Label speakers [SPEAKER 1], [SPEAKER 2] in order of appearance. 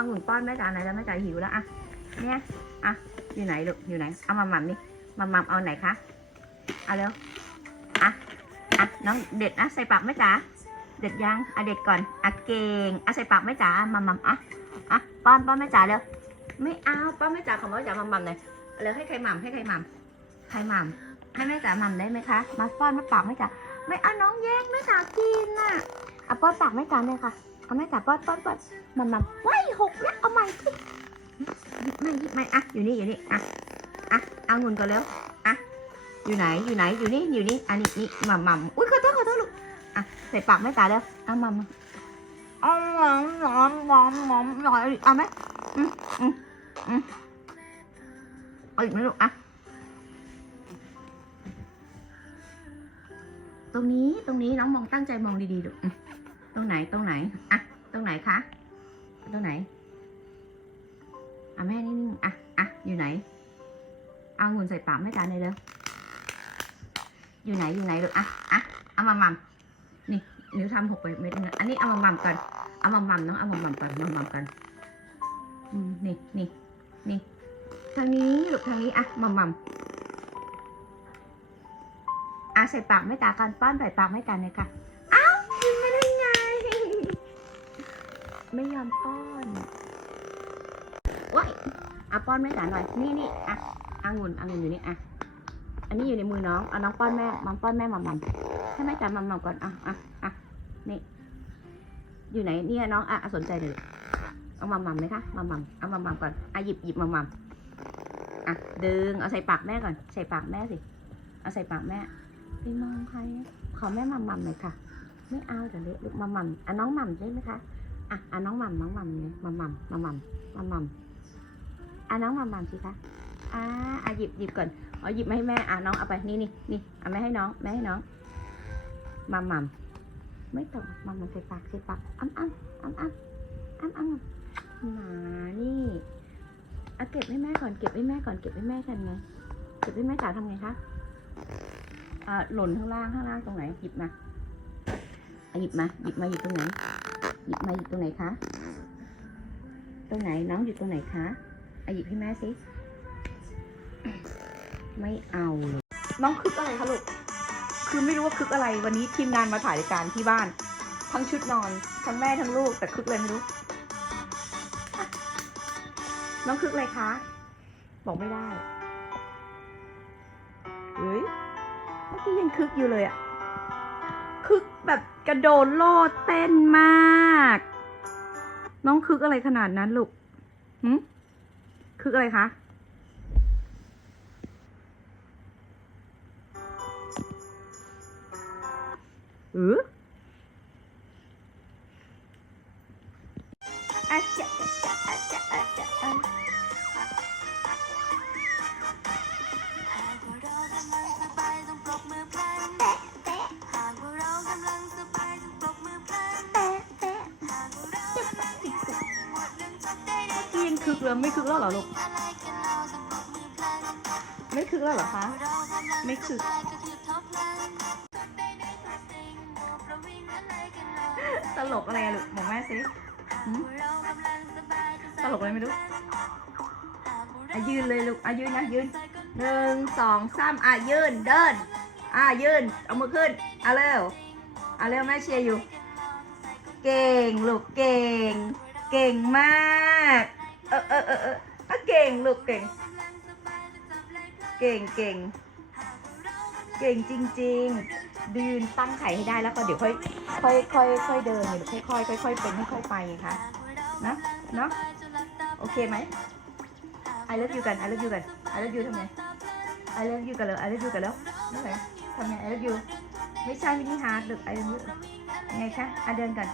[SPEAKER 1] เอาหุ่นป้อนแม่จ๋าไหนแล้วแม่จ๋าหิวแล้วอะเนี่ยอะอยู่ไหนลูกอยู่ไหนเอามาหม่ำนี่มาหม่ำเอาไหนคะเอาเร็วอะอะน้องเด็ดนะใส่ปากแม่จ๋าเด็ดยังอะเด็ดก่อนอะเก่งอะใส่ปากแม่จ๋ามาหม่ำอะอะป้อนป้อนแม่จ๋าเร็วไม่เอาป้อนแม่จ๋าของแม่จ๋ามาหม่ำหน่อยเร็วให้ใครหม่ำให้ใครหม่ำใครหม่ำให้แม่จ๋าหม่ำได้ไหมคะ มาป้อนมาปากแม่จ๋าไม่เอาน้องแย่งแม่จ๋ากินน่ะเอาป้อนปากแม่จ๋าเลยค่ะ เอาแม่จ๋าป้อนป้อนป้อนมันมันว้ายหกแล้วเอาใหม่สิหยิบไม่ยิบไม่อะอยู่นี่อยู่นี่อะอะเอาเงินก่อนแล้วอะอยู่ไหนอยู่ไหนอยู่นี่อยู่นี่อันนี้นี่หม่ำหม่ำอุ้ยขอโทษขอโทษลูกอะใส่ปากแม่จ๋าแล้วเอาหม่ำเอาหม่ำหม่ำหม่ำหม่ำหน่อยเอาไหมอืมอืมอืมเอาอีกไหมลูกอะตรงนี้ตรงนี้น้องมองตั้งใจมองดีๆลูตรงไหนตรงไหนอะ ตรงไหนคะ ตรงไหนอะแม่นิ่งๆอะอะอยู่ไหน เอาองุ่นใส่ปากแม่จ๋าเลยเร็วอยู่ไหนอยู่ไหนลูกอะอะเอามาม่ำนี่นิ้วทำหกไปเม็ดนึงอะอันนี้เอามาม่ำก่อนเอามาหม่ำน้องเอามาม่ำก่อนมาหม่ำกันอืมนี่นี่นี่ทางนี้ลูกทางนี้อะมาหม่ำอะใส่ปากแม่จ๋ากันป้อนใส่ปากแม่จ๋าเลยค่ะ ป้อนแม่จ๋าหน่อย นี่นี่อะองุ่นองุ่นอยู่นี่อะ อันนี้อยู่ในมือน้องเอาน้องป้อนแม่มัมป้อนแม่มัมมัมให้แม่จ๋ามัมมัมก่อนอะอะอะนี่ อยู่ไหนเนี่ยน้องอะสนใจเลยเอามัมมัมไหมคะมัมมัมเอามัมมัมก่อนอะหยิบหยิบมัมมัมอะดึงเอาใส่ปากแม่ก่อน ใส่ปากแม่สิเอาใส่ปากแม่ไปมองใครขอแม่มัมมัมหน่อยค่ะ ไม่เอาเดี๋ยวเละลูกมัมมัมอะน้องมัมใช่ไหมคะอะอะน้องม่ำน้องม่ำเนี่ยม่ำหม่ำหม่ำหม่ำหม่ำหม่ำ อะน้องม่ำหม่ำสิคะอ่าอะหยิบหยิบก่อนอ๋อหยิบมาให้แม่อะน้องเอาไปนี่นี่นี่อะแม่ให้น้องแม่ให้น้องม่ำหม่ำไม่ตกหม่ำหม่ำใส่ปากใส่ปากอ้ำอ้ำอ้ำอ้ำอ้ำอ้ำหมานี่อะเก็บให้แม่ก่อนเก็บให้แม่ก่อนเก็บให้แม่ทำไงเก็บให้แม่จ๋าทำไงคะอ่าหล่นข้างล่างข้างล่างตรงไหนหยิบมาหยิบมาหยิบมาอยู่ตรงไหนหยิบมาอยู่ตรงไหนคะ ตรงไหนน้องอยู่ตรงไหนคะ อาหยิบให้แม่สิ ไม่เอาเลย
[SPEAKER 2] น้องคึกอะไรคะลูก คือไม่รู้ว่าคึกอะไร วันนี้ทีมงานมาถ่ายรายการที่บ้าน ทั้งชุดนอน ทั้งแม่ทั้งลูก แต่คึกอะไรไม่รู้อะน้องคึกอะไรคะ บอกไม่ได้เฮ้ย เมื่อกี้ยังคึกอยู่เลยอะคึกแบบกระโดดโลดเต้นมาก น้องคึกอะไรขนาดนั้นลูกหืม คืออะไรคะเออ
[SPEAKER 1] อาจจะ
[SPEAKER 3] กี้ยัง
[SPEAKER 2] คึกเลยไม่คึกแล้วเหรอลูก
[SPEAKER 3] อะไรกันเราต้องปรบมือพลัน
[SPEAKER 2] ไม่คึกแล้วเหรอคะ
[SPEAKER 3] เรากำลัง
[SPEAKER 2] ไม่คึก
[SPEAKER 3] สบายก็คือทบพลันจบได้ได้ทุกสิ่งหมดประวิงอะไรกันเรา
[SPEAKER 2] ตลกอะไรอะลูกบอกแม่สิหืม
[SPEAKER 3] เรากำลังสบายก็
[SPEAKER 2] ตลกอะไรไม่รู้
[SPEAKER 3] หากว่าเรา
[SPEAKER 2] อะยืนเลยลูกอะยืนนะยืนหนึ่งสองสามอะยืนเดินอะยืนเอามือขึ้นอะเร็วอะเร็วแม่เชียร์อยู่ เก่งลูกเก่ง เก่งมาก ลูกเก่ง เก่งเก่ง เก่งจริง ๆ ยืนตั้งไข่ให้ได้แล้วก็เดี๋ยวค่อยค่อยค่อยค่อยเดินค่อยค่อยค่อยค่อยเป็นค่อยไปไงคะนะเนาะโอเคไหม I love you กัน I love you กัน I love you ทำไง I love you กันเลย I love you กันแล้วนั่นแหละทำไง I love you ไม่ใช่มินิฮาร์ดหรือ I love you ไงคะอะเดินกัน